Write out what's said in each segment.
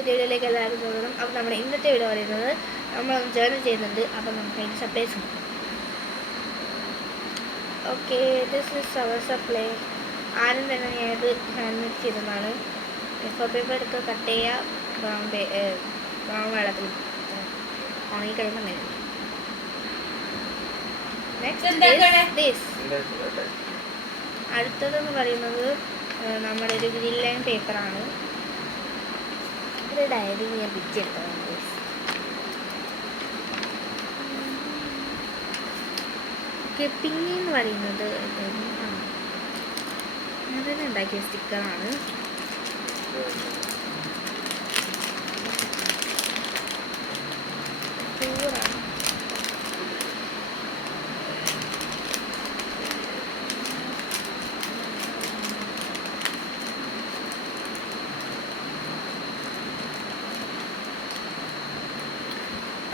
പുതിയ വീഡിയോയിലേക്ക് എല്ലാവരും സ്വാഗതം. അപ്പോൾ നമ്മുടെ ഇന്നത്തെ വീഡിയോ പറയുന്നത് നമ്മൾ ജേർണൽ ചെയ്യുന്നുണ്ട്. അപ്പോൾ നമുക്ക് അതിൻ്റെ സപ്ലൈസ് ഉണ്ട്. Okay, this is our supply. ആദ്യം തന്നെ ഞാനത് ഹാൻഡ് മേഡ് ചെയ്തതാണ്. പേപ്പർ എടുക്കുക, കട്ട് ചെയ്യുക, ബ്രൗൺ വെള്ളത്തിൽ ഉണങ്ങി കഴിയുമ്പോൾ അങ്ങനെ. അടുത്തതെന്ന് പറയുന്നത് നമ്മുടെ ഒരു ഗ്രീൻ ലൈൻ പേപ്പറാണ്. ഒരു ഡയറി ഞാൻ പിടിച്ചെടുത്തതാണ്. പിന്നെന്ന് പറയുന്നത് ഞാൻ തന്നെ ഉണ്ടാക്കിയ സ്റ്റിക്കറാണ്. പൂറാണ്.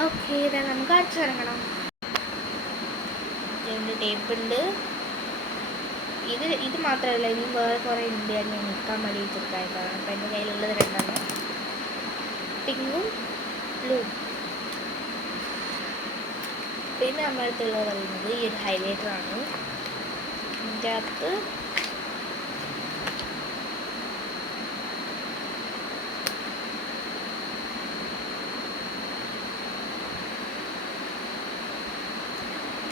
ഓക്കെ, ഇതാ നമുക്ക് അടിച്ചു തുടങ്ങണം. ടേപ്പ് ഉണ്ട്. ഇത് മാത്രമല്ല, ഇനി വേറെ കുറേ ഉണ്ട്. ഞാൻ നിൽക്കാൻ വേണ്ടി വെച്ചെടുക്കാനാണ്. അപ്പം എൻ്റെ കയ്യിലുള്ളത് രണ്ടെണ്ണം, പിങ്കും ബ്ലൂ. പിന്നെ നമ്മുടെ അടുത്തുള്ളത് പറയുന്നത് ഈ ഒരു ഹൈലൈറ്ററാണ്. ഇതിൻ്റെ അകത്ത്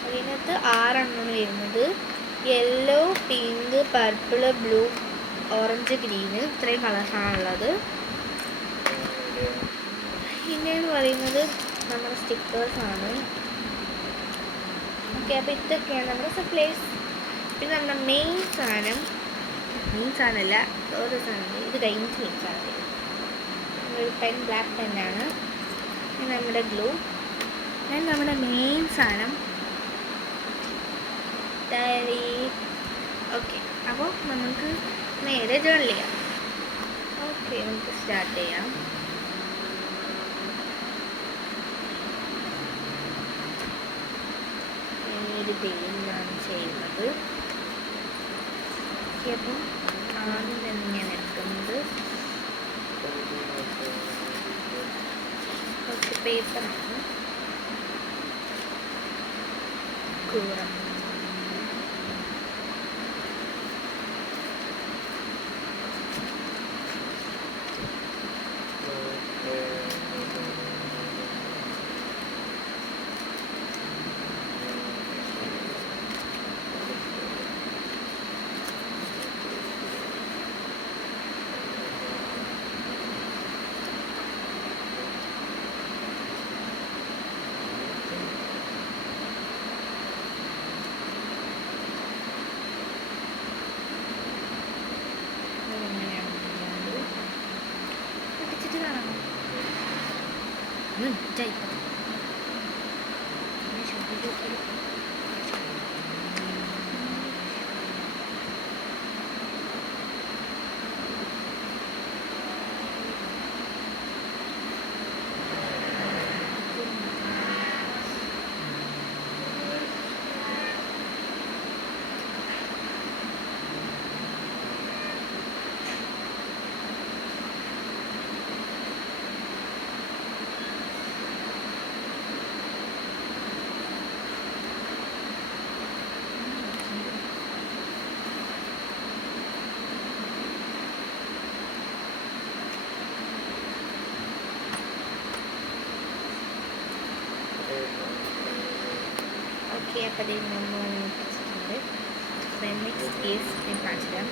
അതിനകത്ത് 6 എണ്ണമാണ് വരുന്നത്. Yellow, pink, purple, blue, orange, green, ഇത്രയും കളേഴ്സാണുള്ളത്. പിന്നെയെന്ന് പറയുന്നത് നമ്മുടെ സ്റ്റിക്കേഴ്സാണ്. ഓക്കെ, അപ്പോൾ ഇതൊക്കെയാണ് നമ്മുടെ സപ്ലൈസ്. പിന്നെ നമ്മുടെ മെയിൻ സാധനമല്ല, ഓരോ സാധനം. ഇത് കഴിഞ്ഞിട്ട് മെയിൻ സാധനം ഒരു പെൻ, ബ്ലാക്ക് പെന്നാണ്. നമ്മുടെ ഗ്ലൂ. നമ്മുടെ മെയിൻ സാധനം ഡയറി. ഓക്കെ, അപ്പോൾ നമുക്ക് നേരെ ജേർണൽ ചെയ്യാം. ഓക്കെ, നമുക്ക് സ്റ്റാർട്ട് ചെയ്യാം. ഒരു പേരിലാണ് ചെയ്യുന്നത്. അപ്പം ആദ്യം തന്നെ ഞാൻ എടുക്കുന്നത് കുറച്ച് പേപ്പറാണ്. കൂറ അപ്പോൾ ഇതിൽ നിന്ന് വെച്ചിട്ടുണ്ട്. നെക്സ്റ്റ് കേസ് ഞാൻ കാണിച്ചിടാം.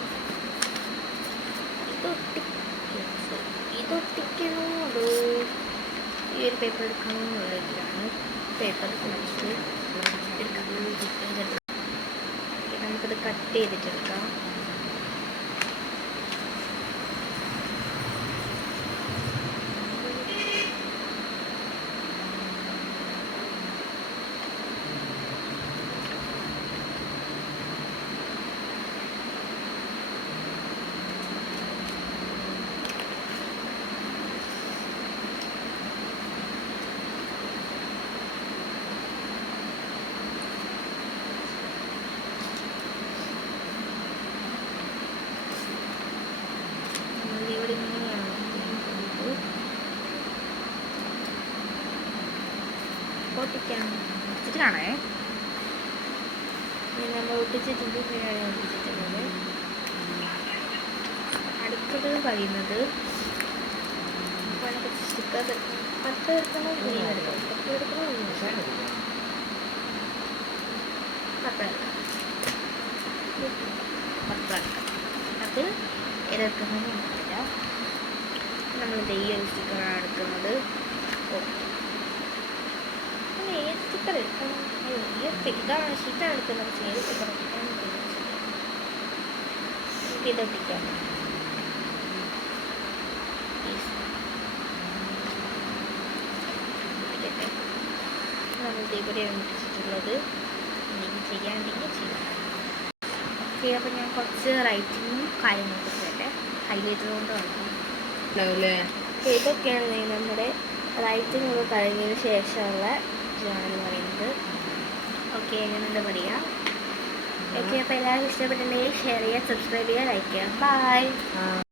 ഇതൊട്ടിക്കണോ അതോ ഈ ഒരു പേപ്പർ എടുക്കണോ എന്നുള്ള ഇതിലാണ്. പേപ്പർ കുറച്ച് എടുക്കാം. നമുക്കത് കട്ട് ചെയ്തിട്ടെടുക്കാം. ഒട്ടിക്കാം. ഒട്ടിച്ചിട്ട് കാണേ. നമ്മൾ ഒട്ടിച്ചിട്ടുണ്ട്. ഇങ്ങനെയാണ് ഒട്ടിച്ചിട്ടുള്ളത്. അടുത്തത് പറയുന്നത് സ്റ്റിക്കർ 10 എടുക്കണോ 3 എടുക്കണം. 10 എടുക്കണോ 3 എടുക്കണം. 10 അത് എടുക്കുന്നതെന്ന് അറിയില്ല. നമ്മൾ ഈ ഒരു സ്റ്റിക്കറാണ് എടുക്കുന്നത്. ഏത് സ്റ്റിക്കർ എടുക്കണം? ഇതാണ് ഷീറ്റാണ് എടുക്കുന്നത്. പക്ഷേ ഏത് സ്റ്റിക്കർ എടുക്കാൻ ഇത് ഒട്ടിക്കാം. നമ്മൾ ഇതേപോലെയാണ് ഒട്ടിച്ചിട്ടുള്ളത്. എന്തെങ്കിലും ചെയ്യാണ്ടെങ്കിൽ ചെയ്യാം. ഓക്കെ, അപ്പോൾ ഞാൻ കുറച്ച് റൈറ്റിങ്ങും കാര്യങ്ങളൊക്കെ ചെയ്യട്ടെ. ഹൈലൈറ്റർ കൊണ്ട് വന്നു. ഇതൊക്കെയാണ് നമ്മുടെ റൈറ്റിംഗ് ഒക്കെ കഴിഞ്ഞതിന് ശേഷമുള്ള ഇതാണ് പറയുന്നത്. ഓക്കെ, അങ്ങനെ എന്താ പറയുക. ഓക്കെ, അപ്പോൾ എല്ലാവർക്കും ഇഷ്ടപ്പെട്ടിട്ടുണ്ടെങ്കിൽ ഷെയർ ചെയ്യുക, സബ്സ്ക്രൈബ് ചെയ്യുക, ലൈക്ക് ചെയ്യുക. ബൈ.